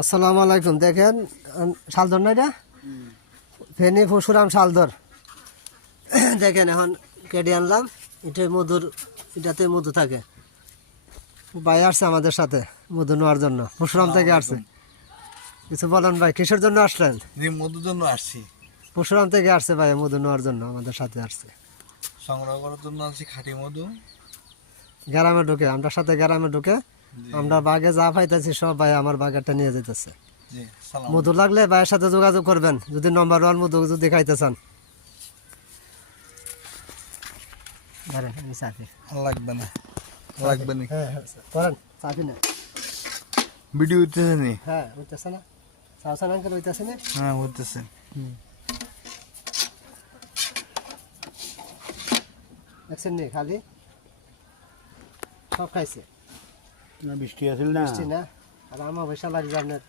আসসালামু আলাইকুম। দেখেন শালধর না এটা, ফেনী পরশুরাম শালধর। দেখেন এখন কেটে আনলাম, এটা মধুর, এটাতে মধু থাকে। ভাই আসছে আমাদের সাথে মধু নেওয়ার জন্য, পরশুরাম থেকে আসছে। কিছু বলেন ভাই, কিসের জন্য আসলেন? মধুর জন্য আসছি, পরশুরাম থেকে আসছে ভাই মধু নেওয়ার জন্য, আমাদের সাথে আসছে। সংগ্রহ করার জন্য আসছি খাঁটি মধু। গ্রামে ঢুকে, আমরা সাথে গ্রামে ঢুকে আমরা বাগে যা পাইতেছি সব ভাই আমার বাগেরটা নিয়ে যেতেছে। জি, সালাম। মধু লাগলে ভাইয়ের সাথে যোগাযোগ করবেন যদি নম্বর 1 মধু যদি খাইতে চান। লাগবে না, লাগবে না। করেন চাপি না। ভিডিও উঠতেছে নি? হ্যাঁ হইতেছে না, সাহসান আঙ্কেল হইতেছে না। হ্যাঁ উঠতেছে। দেখছেন নি খালি সব খাইছে। বৃষ্টি আছিল না, বৃষ্টি না, আর আমার পয়সা লাগছে আপনার